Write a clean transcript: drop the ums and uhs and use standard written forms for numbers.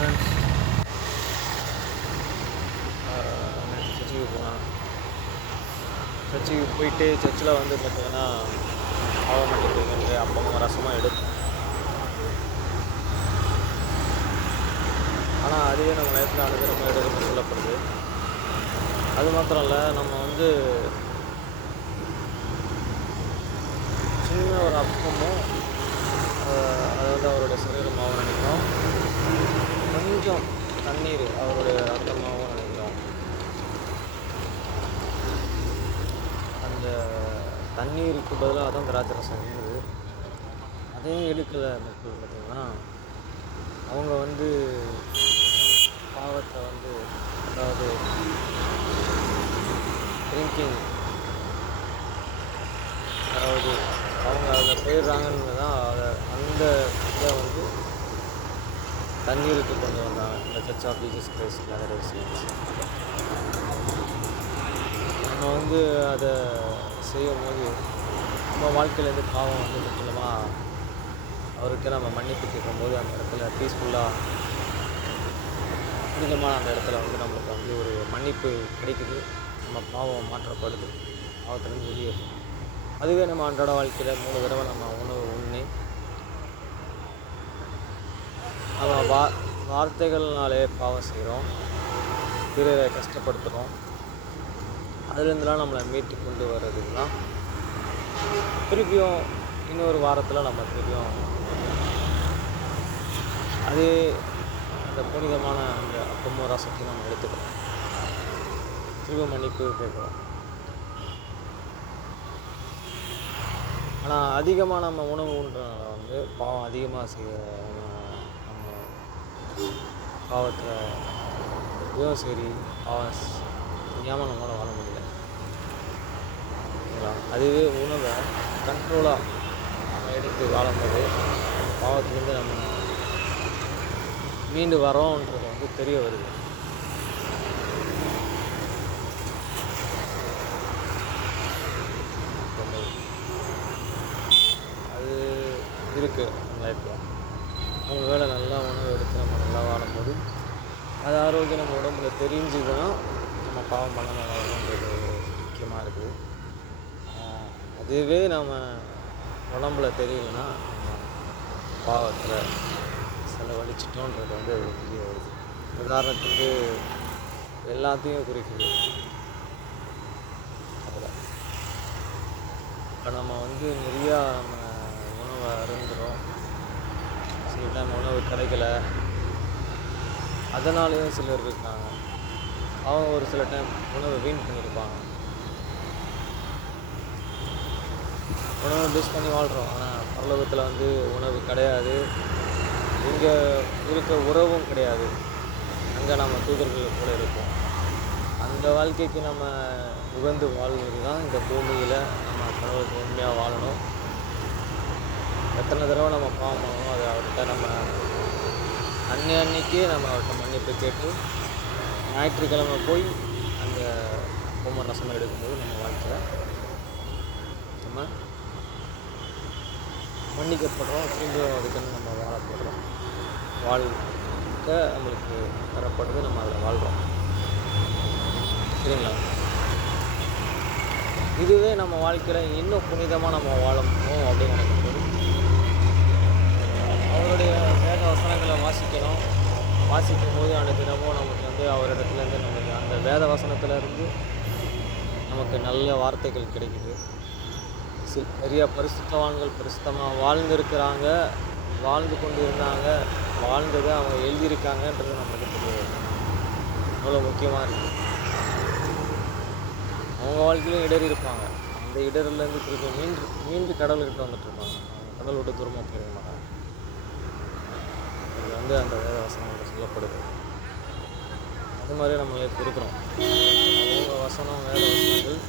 Friends, நேற்று சர்ச்சுக்கு போனேன். சர்ச்சுக்கு போயிட்டு சர்ச்சில் வந்து பார்த்திங்கன்னா பாவ மன்னிப்பு கேட்டு அப்பமும் ரசமாக எடுத்தோம். ஆனால் அதுவே நம்ம லைஃப்பில் அனுகிரகமாக எடுக்கணும்னு சொல்லப்படுது. அது மாத்திரம் இல்லை, நம்ம வந்து சின்ன ஒரு அப்பமும் அதை வந்து அவருடைய சரீரமாகவும் நினைக்கிறோம். கொஞ்சம் தண்ணீர் அவருடைய ரத்தமாகவும் நினைக்கிறோம். அந்த தண்ணீருக்கு பதிலாக தான் திராட்சை ரசம் இருந்தது. அதையும் எடுக்கலை மக்கள். பார்த்திங்கன்னா அவங்க வந்து பாவத்தை வந்து, அதாவது ட்ரிங்கிங், அதாவது அவங்க அதில் போயிடுறாங்கன்னு தான் அந்த இதை வந்து தண்ணீருக்கு கொண்டு வந்தாங்க. இந்த சர்ச் ஆஃப் ஜீசஸ் கிரைஸ்ட் லேட்டர்-டே செயின்ட்ஸ். நம்ம வந்து அதை செய்யும் போது நம்ம வாழ்க்கையிலேருந்து பாவம் வந்து முக்கியமாக அவர்கிட்ட நம்ம மன்னிப்பு கேட்கும்போது அந்த இடத்துல பீஸ்ஃபுல்லாக புனிதமாக அந்த இடத்துல வந்து நம்மளுக்கு வந்து ஒரு மன்னிப்பு கிடைக்குது. நம்ம பாவம் மாற்றப்படுது, பாவத்திலேருந்து வெளியே. அதுவே நம்ம அன்றாட வாழ்க்கையில் 3 தடவை நம்ம உணவு உண்ணி நம்ம வார்த்தைகள்னாலே பாவம் செய்கிறோம், பிறரை கஷ்டப்படுத்துகிறோம். அதுலேருந்துலாம் நம்மளை மீட்டு கொண்டு வர்றதுன்னா திருப்பியும் இன்னொரு வாரத்தில் நம்ம திருப்பியும் அதே அந்த புனிதமான அந்த அப்பமும் ரசத்தையும் நம்ம எடுத்துக்கிறோம், திரும்ப மன்னிப்பு கேட்குறோம். ஆனால் அதிகமாக நம்ம உணவு உண்றதுனால வந்து பாவம் அதிகமாக செய்ய நம்ம பாவத்தில் இதுவும் சரி, பாவம் செய்யாமல் நம்மளால் வாழ முடியல. ஓகேங்களா? அதுவே உணவை கண்ட்ரோலாக நம்ம எடுத்து வாழும்போது பாவத்துலேருந்து நம்ம மீண்டு வரோன்றது வந்து தெரிய வருது. அது இருக்குது நம்ம லைஃப்பில். அவங்க வேலை நல்லா உணவு எடுத்து நம்ம நல்லா வாழும்போது அது ஆரோக்கியம் நம்ம உடம்புல தெரிஞ்சுதுன்னா நம்ம பாவம் பண்ணாமல் வாழணுன்றது முக்கியமாக இருக்குது. அதுவே நம்ம உடம்புல தெரியலன்னா நம்ம பாவத்தில் செலவழிச்சிட்டோன்றது வந்து அது தெரிய வருது. உதாரணத்துக்கு எல்லாத்தையும் குறிக்குது அதில். இப்போ நம்ம வந்து நிறையா நம்ம உணவை அருந்துகிறோம், சில டைம் உணவு கிடைக்கல, அதனாலேயும் சிலர் இருக்காங்க. அவங்க ஒரு சில டைம் உணவை வீண் பண்ணியிருப்பாங்க. உணவை பேஸ் பண்ணி வாழ்கிறோம், ஆனால் பரலோகத்தில் வந்து உணவு கிடையாது, இங்கே இருக்க உறவும் கிடையாது. அங்கே நம்ம தூதர்கள் போல இருப்போம். அந்த வாழ்க்கைக்கு நம்ம உகந்து வாழ்வது தான் இந்த பூமியில் நம்ம கடவுளுக்கு உண்மையாக வாழணும். எத்தனை தடவை நம்ம பாவம் பண்ணணும், அதை அவர்கிட்ட நம்ம அன்னைக்கே நம்ம அவர்கிட்ட மன்னிப்பு கேட்டு ஞாயிற்றுக்கிழமை போய் அந்த பொம்மை ரசம் எடுக்கும்போது நம்ம வாழ்க்கையில் நம்ம மன்னிக்கப்படுறோம். திரும்பியும் அதுக்குன்னு நம்ம வாழப்படுறோம். வாழ்க்கை நம்மளுக்கு தரப்படுது, நம்ம அதில் வாழ்கிறோம். சரிங்களா? இதுவே நம்ம வாழ்க்கையில் இன்னும் புனிதமாக நம்ம வாழணும் அப்படின்னு நினைக்கும்போது அவருடைய வேத வசனங்களை வாசிக்கும் போது அந்த தினமும் நமக்கு வந்து அவரிடத்துலேருந்து நமக்கு அந்த வேத வசனத்துலேருந்து நமக்கு நல்ல வார்த்தைகள் கிடைக்குது. நிறைய பரிசுத்தவான்கள் பரிசுத்தமாக வாழ்ந்துருக்கிறாங்க, வாழ்ந்து கொண்டு இருந்தாங்க, வாழ்ந்ததை அவங்க எழுதியிருக்காங்கன்றது நம்மளுக்கு தெரியாது. அவ்வளோ முக்கியமாக இருக்குது. அவங்க வாழ்க்கையிலும் இடர் இருப்பாங்க. அந்த இடர்லேருந்து திருப்பி மீண்டு கடவுள்கிட்ட வந்துட்டுருப்பாங்க. கடவுள் விட்டு தூரமாக போயிட மாட்டாங்க. இது வந்து அந்த வேத வசனங்கள் சொல்லப்படுது. அது மாதிரி நம்ம லைஃப் இருக்கிறோம். அவங்க வசனம் வேத வசனங்கள்